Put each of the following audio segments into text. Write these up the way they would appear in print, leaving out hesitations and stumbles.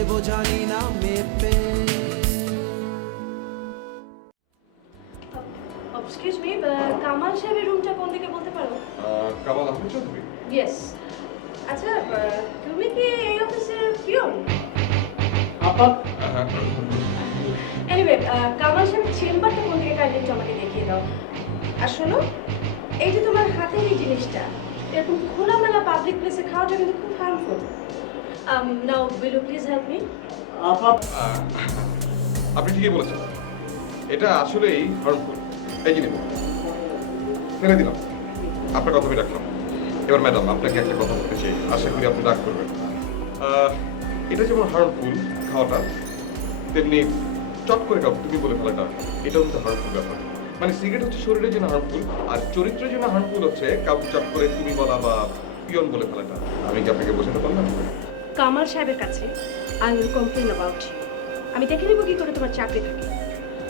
দেবো জানি না মেপে। এক্সকিউজ মি, কামাল সাহেবের রুমটা কোন দিকে বলতে পারো? কামাল আহমেদ চৌধুরী। ইয়েস। আচ্ছা, তুমি কি এই অফিসের পিয়ন? এনিওয়ে, কামাল সাহেবের চেম্বারটা কোন দিকে কাইন্ডলি একটু আমাকে দেখিয়ে দাও। আর শোনো, এই যে তোমার হাতের এই জিনিসটা, এরকম খোলামেলা পাবলিক প্লেসে খাওয়াটা কিন্তু খুব harmful. Now will you please help me? আপনি ঠিকই বলেছেন, এটা আসলেই হার্মফুল। এই যে ফেলে দিলাম, আপনার কথা আমি রাখলাম। এবার ম্যাডাম, আপনাকে একটা কথা বলতে চাই, আশা করি আপনি রাগ করবেন। এটা যেমন হার্মফুল খাওয়াটা, তেমনি চট করে কাউকে তুমি বলে ফেলাটা, এটাও কিন্তু হার্মফুল ব্যাপার। মানে সিগারেট হচ্ছে শরীরের জন্য হার্মফুল, আর চরিত্রের জন্য হার্মফুল হচ্ছে কাউকে চট করে তুমি বলা বা পিয়ন বলে ফেলাটা। আমি কি আপনাকে বোঝাতে পারলাম? কামাল সাহেবের কাছে I will complain about you. আমি দেখে নিব কি করে তোমার চাকরি থাকে।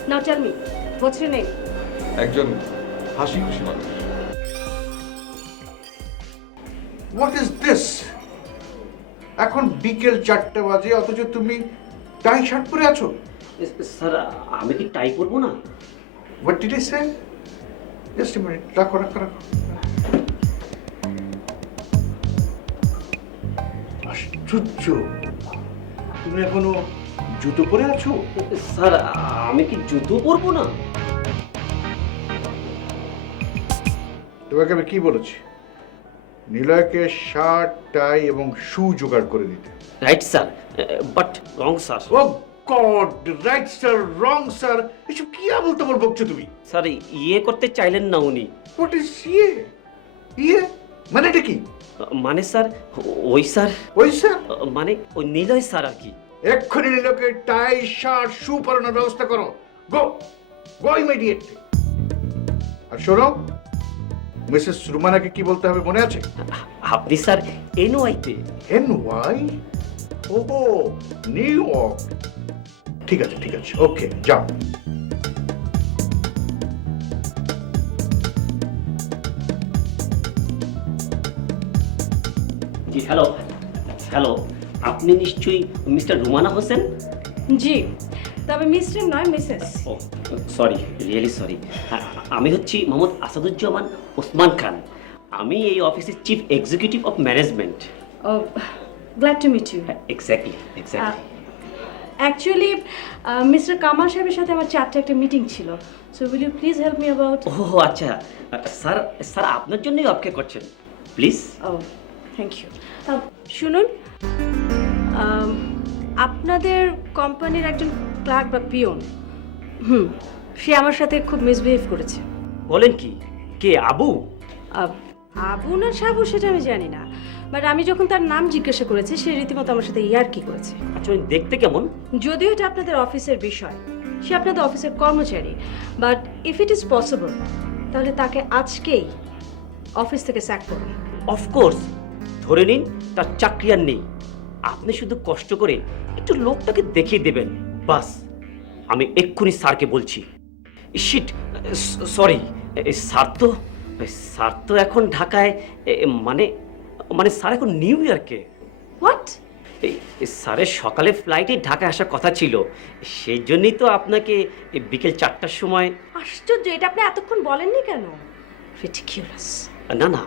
Now tell me, what's your name? একজন হাসি খুশি মানুষ। What is this? এখন বিকেল 4টা বাজে, অথচ তুমি টাই শার্ট পরে আছো। স্যার, আমি কি টাই পরবো না? What did I say? Just a minute, রাখো রাখো রাখো। আশ্চর্য, তুমি এখনো জুতো পরে আছো? স্যার, আমি কি জুতো পরবো না? তোমাকে আমি কি বলেছি? নিলয়কে শার্ট, টাই এবং শু জোগাড় করে দিতে। Right sir, but wrong sir. Oh God, right sir, wrong sir, এসব কি আবল-তাবল বকছো তুমি? স্যার, ইয়ে করতে চাইলেন না উনি। হোয়াট ইজ ইয়ে? ইয়ে মানে এটা কি? মানে স্যার, ওই স্যার, ওই স্যার মানে ওই নিলয় স্যার আর কি। এক্ষুনি নিলয়কে টাই, শার্ট, শু পরানোর ব্যবস্থা করো। গো গো ইমিডিয়েটলি। আর শোনো, মিসেস রুমানাকে কি বলতে হবে মনে আছে? আপনি স্যার এনওয়াইতে। NY? ওহো, নিউ ইয়র্ক। ঠিক আছে ঠিক আছে, ওকে, যাও। জি, হ্যালো হ্যালো, আপনি নিশ্চয়ই মিস্টার রুমানা হোসেন? জি, তবে মিস্টার নয়, Mrs. Oh sorry, really sorry. আমি হচ্ছি মোহাম্মদ আসাদুজ্জামান ওসমান খান। আমি এই অফিসের chief executive of management. Oh, glad to meet you. Exactly exactly. Actually mister Kamal সাহেবের সাথে আমার 4টা একটা মিটিং ছিল। So will you please help me about? ও আচ্ছা, স্যার স্যার আপনার জন্যই অপেক্ষা করছেন, প্লিজ। O, thank you. শুনুন, আপনাদের কোম্পানির একজন ক্লার্ক বা পিয়ন, সে আমার সাথে খুব মিসবিহেভ করেছে। বলেন কি? কে, আবু? আবু না সাবু সেটা আমি জানি না, বাট আমি যখন তার নাম জিজ্ঞাসা করেছি সে রীতিমতো আমার সাথে ইয়ার্কি করেছে। আচ্ছা, উনি দেখতে কেমন? যদিও এটা আপনাদের অফিসের বিষয়, সে আপনাদের অফিসের কর্মচারী, but if it is possible তাহলে তাকে আজকেই অফিস থেকে স্যাক করুন। অফকোর্স, ধরে নিন তার চাকরি আর নেই। আপনি শুধু কষ্ট করে একটু লোকটাকে দেখিয়ে দেবেন, বাস। আমি এক্ষুনি স্যারকে বলছি। শিট, সরি, স্যার তো এখন ঢাকায়, মানে মানে স্যার এখন নিউ ইয়র্কে। হোয়াট? এই স্যারের সকালে ফ্লাইটে ঢাকায় আসার কথা ছিল, সেই জন্যই তো আপনাকে বিকেল 4টার সময়। আশ্চর্য, এটা আপনি এতক্ষণ বলেননি কেন? রিডিকিউলাস। না না,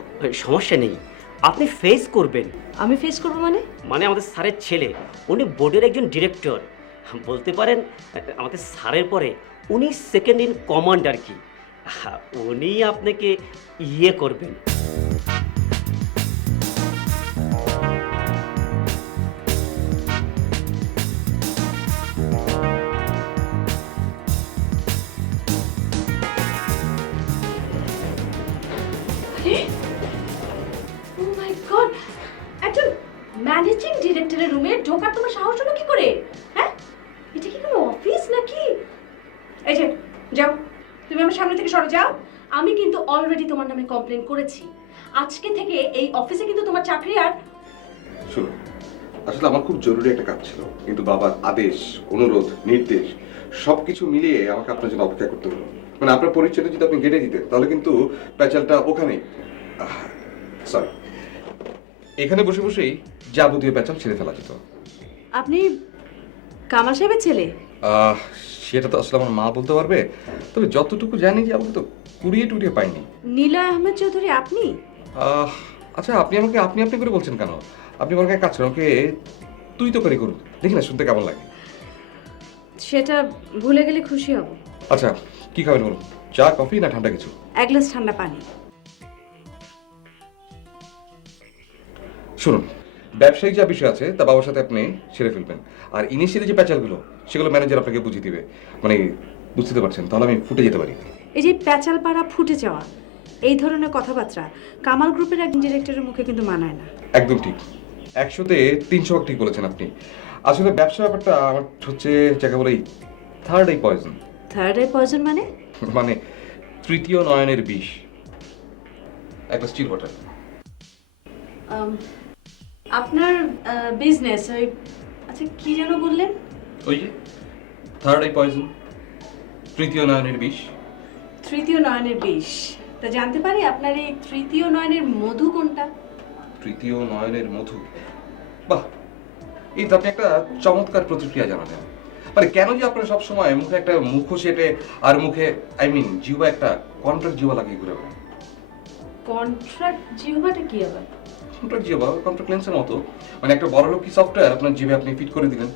সমস্যা নেই, আপনি ফেস করবেন। আমি ফেস করবো মানে? মানে আমাদের স্যারের ছেলে, উনি বোর্ডের একজন ডিরেক্টর, বলতে পারেন আমাদের স্যারের পরে উনি সেকেন্ড ইন কমান্ড আর কি। উনি আপনাকে ইয়ে করবেন। ও মাই গড, একজন ম্যানেজিং ডিরেক্টরের রুমে ঢোকার তোমার সাহস হলো কি করে? হ্যাঁ, এটা কি কোনো অফিস নাকি? এই যে যাও, তুমি আমার সামনে থেকে সরে যাও। আমি কিন্তু অলরেডি তোমার নামে কমপ্লেন করেছি। আজকে থেকে এই অফিসে কিন্তু তোমার চাকরি আর। শুনো, আসলে আমার খুব জরুরি একটা কাজ ছিল, কিন্তু বাবার আদেশ, অনুরোধ, নির্দেশ সবকিছু মিলিয়ে আমাকে আপনার জন্য অপেক্ষা করতে হলো। মানে আপনার পরিচয়টা যদি আপনি কেটে দিতেন তাহলে কিন্তু প্যাচালটা ওখানেই, সরি, এখানে বসে বসেই যাবতীয় প্যাচাল ছেড়ে ফেলা যেত। আপনি কামাল সাহেবের ছেলে? আহ, সেটা তো আসলে আমার মা বলতে পারবে, তবে যতটুকু জানি যে আমাকে তো কুড়িয়ে টুড়িয়ে পাইনি। নীলয় আহমেদ চৌধুরী আপনি? আচ্ছা, আপনি আমাকে আপনি আপনি করে বলছেন কেন? আপনি আমার কাছে কাজ করেন, আমাকে তুই তো করে করুন, দেখি না শুনতে কেমন লাগে। সেটা ভুলে গেলে খুশি হব। আচ্ছা, কি খাবেন বলুন? চা, কফি না ঠান্ডা কিছু? এক গ্লাস ঠান্ডা পানি। শুনুন, ব্যবসায়িক যা বিষয় আছে তা বাবার সাথে আপনি সেরে ফেলবেন, আর ইনিশিয়ালি যে প্যাচালগুলো সেগুলো ম্যানেজার আপনাকে বুঝিয়ে দিবে। মানে বুঝতে পারছেন? তাহলে আমি ফুটে যেতে পারি। এই যে প্যাচাল পাড়া ফুটে যাওয়া, এই ধরনের কথাবার্তা কামাল গ্রুপের একজন ডিরেক্টরের মুখে কিন্তু মানায় না। একদম ঠিক, 100-তে 300 ঠিক বলেছেন আপনি। আসলে ব্যবসা ব্যাপারটা আমার হচ্ছে যাকে বলে third eye poison. Third eye poison মানে? মানে তৃতীয় নয়নের বিষ। একটা স্টিল ওয়াটার। আপনার বিজনেস ওই, আচ্ছা কি যেন বললেন? ওই যে থার্ড আই পয়জন, তৃতীয় নয়নের বিষ। তৃতীয় নয়নের বিষ। তা জানতে পারি আপনার এই তৃতীয় নয়নের মধু কোনটা? তৃতীয় নয়নের মধু? বাহ, এই তো আপনি একটা চমৎকার প্রতিক্রিয়া জানালেন। মানে কেন যে আপনারা সবসময় মুখে একটা মুখোশ এঁটে আর মুখে জিহ্বা একটা কন্ট্রাক্ট জিহ্বা লাগিয়ে ঘুরে বেড়ান। কন্ট্রাক্ট জিহ্বাটা কি আবার? কন্ট্রাক্ট জিহ্বা কন্ট্রাক্ট লেন্সের মতো, মানে একটা বড়লোকি সফটওয়্যার আপনার জিভে আপনি ফিট করে দিলেন,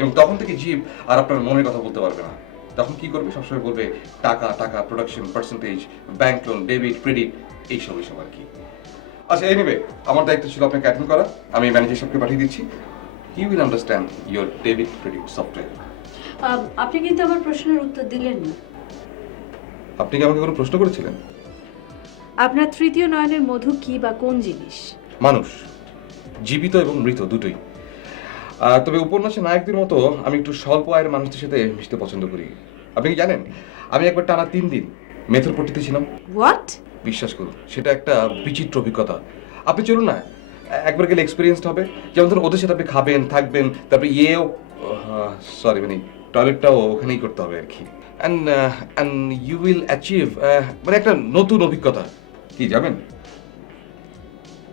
এবং তখন থেকে জিভ আর আপনার মনের কথা বলতে পারবে না। তখন কি করবে? সবসময় বলবে টাকা টাকা, production, percentage, bank loan, debit, credit, এইসব আর কি। আচ্ছা, এনিওয়ে, আমার দায়িত্ব ছিল আপনাকে অ্যাটেন্ড করা। আমি ম্যানেজার সাহেবকে পাঠিয়ে দিচ্ছি। He will understand your debit credit software. আপনি কিন্তু আমার প্রশ্নের উত্তর দিলেন না। আপনি কি আমাকে কোনো প্রশ্ন করেছিলেন? আপনার তৃতীয় নয়নের মধু কি বা কোন জিনিস? মানুষ, জীবিত এবং মৃত দুটোই। তবে উপন্যাসের নায়কদের মতো আমি একটু স্বল্প আয়ের মানুষদের সাথে মিশতে পছন্দ করি। আপনি কি জানেন, আমি একবার টানা 3 দিন মেথরপট্টিতে ছিলাম। হোয়াট? বিশ্বাস করুন, সেটা একটা বিচিত্র অভিজ্ঞতা। আপনি চলুন না, একবার গেলে এক্সপিরিয়েন্সড হবে। যেমন ধরুন, ওদের সাথে আপনি খাবেন, থাকবেন, তারপরে সরি মানে টয়লেটটাও ওখানেই করতে হবে আর কি। অ্যান্ড ইউ উইল অ্যাচিভ মানে একটা নতুন অভিজ্ঞতা। কি যাবেন?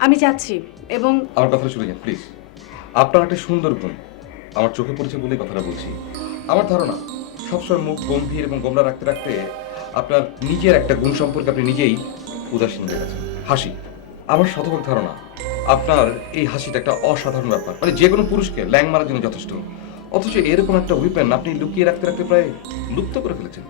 আমি যাচ্ছি, এবং আমার কথাটা শুনে যান প্লিজ। আপনার একটা সুন্দর গুণ আমার চোখে পড়েছে বলেই কথাটা বলছি। আমার ধারণা, সবসময় মুখ গম্ভীর এবং গোমরা রাখতে রাখতে আপনার নিজের একটা গুণ সম্পর্কে আপনি নিজেই উদাসীন হয়ে গেছেন। হাসি, আমার শতভাগ ধারণা আপনার এই হাসিটা একটা অসাধারণ ব্যাপার, মানে যে কোনো পুরুষকে ল্যাং মারার জন্য যথেষ্ট। অথচ এরকম একটা উইপেন আপনি লুকিয়ে রাখতে রাখতে প্রায় লুপ্ত করে ফেলেছেন।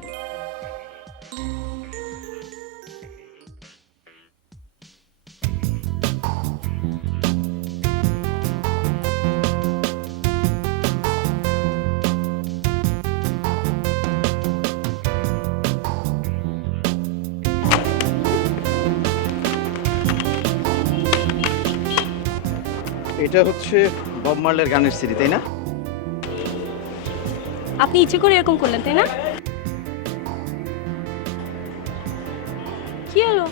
এটা হচ্ছে বব মার্লের গানের সিডি, তাই না? আপনি ইচ্ছে করে এরকম করলেন, তাই না? কি হলো?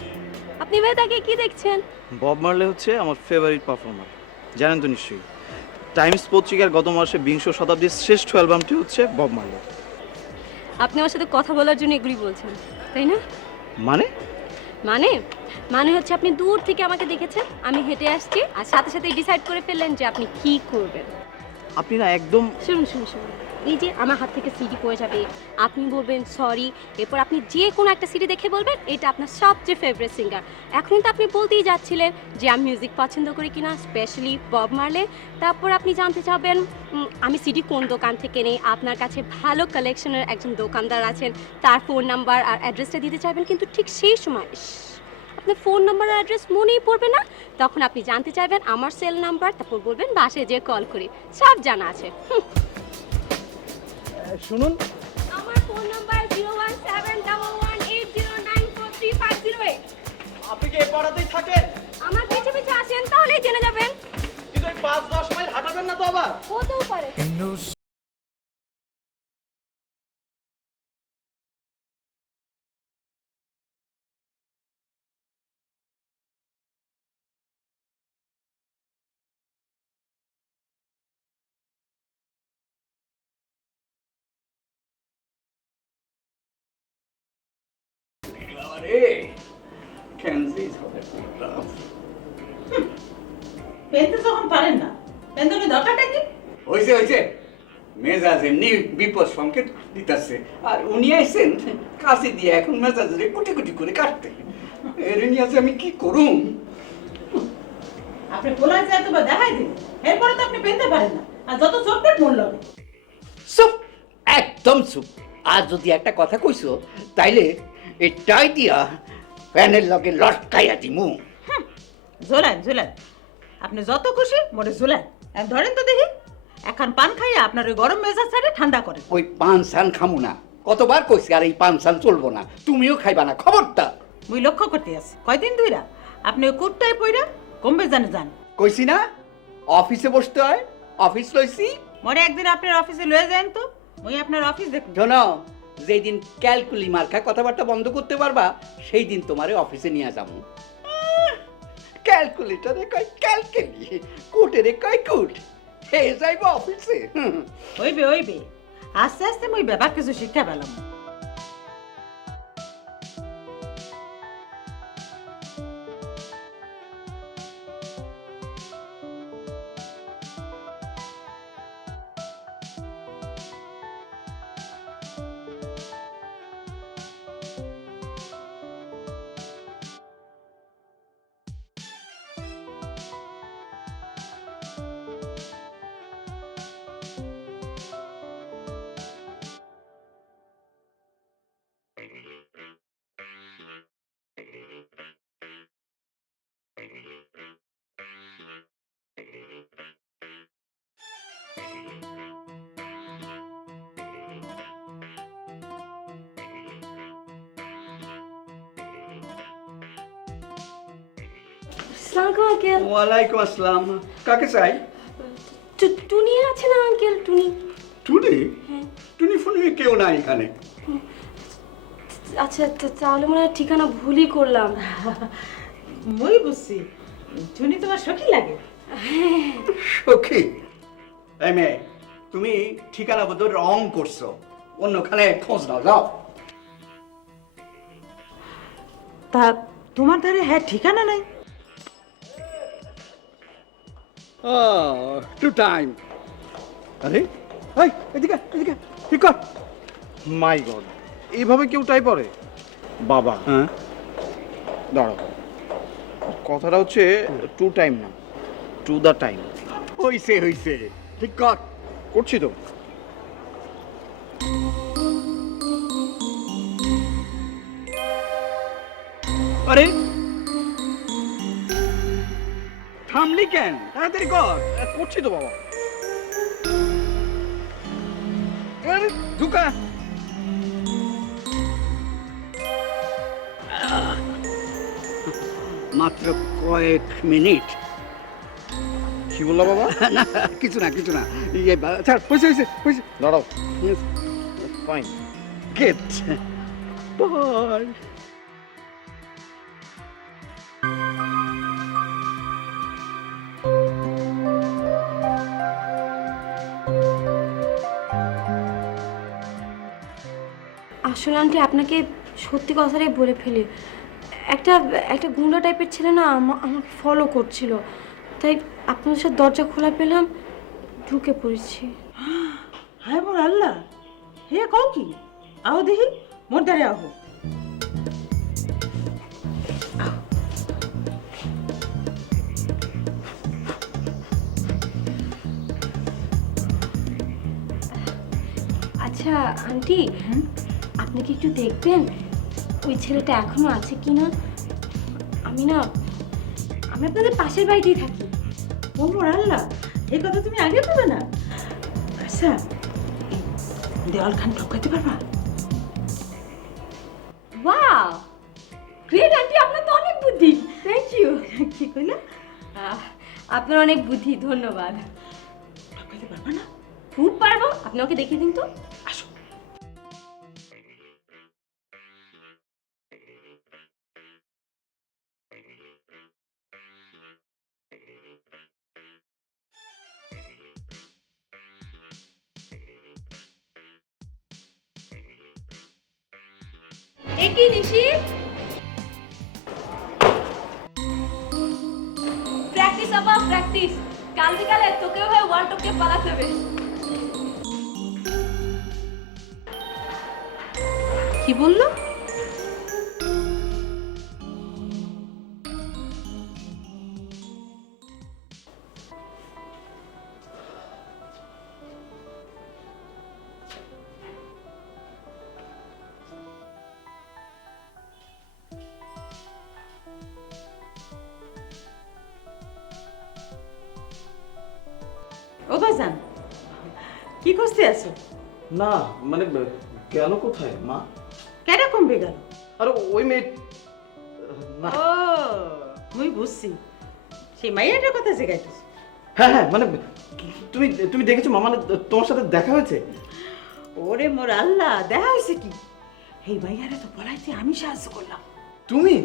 আপনি ভাই তাকে কি দেখছেন? বব মার্লে হচ্ছে আমার ফেভারিট পারফর্মার, জানেন তো নিশ্চয়ই। টাইমস পত্রিকার গত মাসে 20 শতাব্দীর শ্রেষ্ঠ অ্যালবামটি হচ্ছে বব মার্লে। আপনি আমার সাথে কথা বলার জন্য এগুলি বলছেন, তাই না? মানে মানে মানে হচ্ছে আপনি দূর থেকে আমাকে দেখেছেন, আমি হেঁটে আসছি, আর সাথে সাথে ডিসাইড করে ফেললেন যে আপনি কি করবেন। আপনি না একদম শুনুন শুনুন শুনুন, এই যে আমার হাত থেকে সিডি পড়ে যাবে, আপনি বলবেন সরি, এরপর আপনি যে কোনো একটা সিডি দেখে বলবেন এটা আপনার সবচেয়ে ফেভারিট সিঙ্গার। এখন তো আপনি বলতেই যাচ্ছিলেন যে আমি মিউজিক পছন্দ করি কিনা, স্পেশালি বব মার্লে। তারপর আপনি জানতে চাবেন আমি সিডি কোন দোকান থেকে নেই, আপনার কাছে ভালো কালেকশনের একজন দোকানদার আছেন, তার ফোন নাম্বার আর অ্যাড্রেসটা দিতে চাইবেন। কিন্তু ঠিক সেই সময় আপনার ফোন নাম্বার আর অ্যাড্রেস মনেই পড়বে না, তখন আপনি জানতে চাইবেন আমার সেল নাম্বার, তারপর বলবেন বাসায় যেয়ে কল করি, সব জানা আছে। শুনুন, আমার ফোন নাম্বার 0171180943508। আপনি কি এই পাড়াতেই থাকেন? আমার পিছে পিছে আসেন, তাহলেই জেনে যাবেন। কিন্তু এই 5-10 মাইল হাঁটাবেন না তো আবার? হতেও পারে। পেনতে যখন পারেন না, পেনতে দরকারটা কি? হয়েছে, মেজাজ এমনি বিপদ সংকেত দিতেছে, আর উনি আইছেন কাছে দিয়ে এখন মেজাজে কুটি কুটি করে কাটতে। এর নিয়ে আছে আমি কি করুম? আপনি পোলায় যায় তো বা দেখাই দিন, এরপরে তো আপনি পেতে পারেন না, আর যত চটপট মূল্য হবে। চুপ, একদম চুপ। আর যদি একটা কথা কইছো তাইলে এটাই দিয়া ফ্যানের লগে লটকাইয়া দিমু। ঝোলান ঝোলান, আপনি যত খুশি মোরে ঝোলান। ধরেন তো দেখি, এখন পান খাইয়া আপনার ওই গরম মেজাজ ছাড়ে ঠান্ডা করে। ওই পান সান খামু না, কতবার কইছি, আর এই পান সান চলবো না, তুমিও খাইবা না, খবরটা। মুই লক্ষ্য করতে আছি কয়দিন ধইরা আপনি ওই কোটটায় পইরা কমবে জানে যান। কইছি না অফিসে বসতে হয়, অফিস লইছি। মরে একদিন আপনার অফিসে লয়ে যান তো, মুই আপনার অফিস দেখুন। শোনো, যেই দিন ক্যালকুলি মার্কা কথাবার্তা বন্ধ করতে পারবা সেই দিন তোমারে অফিসে নিয়ে যাবো। ক্যালকুলেটরে কয় ক্যালকুলি, কোটেরে কয় কোট, হে যাইব অফিসে। হইবে হইবে, আস্তে আস্তে মুই ব্যাপার কিছু শিক্ষা পেলাম। আসসালামু আঙ্কেল। ওয়ালাইকুম আসসালাম। কাকে চাই? টুনি আছে না আঙ্কেল? টুনি। টুনি? টুনি ফোনে কেউ নাই এখানে। আচ্ছা তাহলে মনে হয় ঠিকানা ভুলই করলাম। মুই বুঝছি, টুনি তোমার সখী লাগে। সখী? এই মেয়ে, তুমি ঠিকানা বোধ রং করছো, অন্যখানে খোঁজ নাও, যাও। তা তোমার ধারে হ্যাঁ ঠিকানা নাই? To time. আরে এই এদিকে এদিকে, ঠিক কর। মাই গড, এইভাবে কেউ টাই পড়ে? বাবা হ্যাঁ, দাঁড়াও, কথাটা হচ্ছে টু টাইম না, টু দ্য টাইম। হইছে হইছে, ঠিক কর। করছি তো। আরে থামলি কেন? তাড়াতাড়ি কর। করছি তো বাবা। আরে ঢুকা। মাত্র কয়েক মিনিট। কি বললা বাবা? না কিছু না কিছু না, ইয়ে ছাড়, হয়েছে হয়েছে হয়েছে। দাঁড়াও, ফাইন। Get by. আসলে আন্টি আপনাকে সত্যি কথাটাই বলে ফেলি, একটা একটা গুন্ডা টাইপের ছেলে না আমাকে ফলো করছিল, তাই আপনার সাথে দরজা খোলা পেলাম, ঢুকে পড়েছি। হায় মোর আল্লাহ, হে কও কি? আও দেখি, মোর ধারে আও। আচ্ছা আন্টি, আপনি কি একটু দেখবেন ওই ছেলেটা এখনো আছে কি না? আমি আপনাদের পাশের বাড়িতেই থাকি। ও মোর আল্লাহ, এই কথা তুমি আগে বলে না। আচ্ছা, দেওয়াল খান ঠকাইতে পারবা? ওয়াও, গ্রেট আন্টি, আপনার তো অনেক বুদ্ধি। Thank you. কি কইলা? আপনার অনেক বুদ্ধি, ধন্যবাদ। ঠকাইতে পারবা না? খুব পারবো, আপনি ওকে দেখিয়ে দিন তো। আসো। একই নিশি, প্র্যাকটিস আবার প্র্যাকটিস, কাল বিকালে তোকেও হয় ওয়ার্ল্ড কাপে পালাতে হবে। কি বললো? ও ভাইজান, কি করতে আছো? না মানে গেল কোথায় মা? কেন কমবে গেল? আর ওই মেয়ে না। ও মুই বুঝছি, সেই মাইয়াটার কথা জিজ্ঞাসা। হ্যাঁ হ্যাঁ মানে তুমি তুমি দেখেছো মা? মানে তোমার সাথে দেখা হয়েছে? ওরে মোর আল্লাহ, দেখা হয়েছে কি? এই মাইয়ারে তো বলাইতে আমি সাহায্য করলাম। তুমি?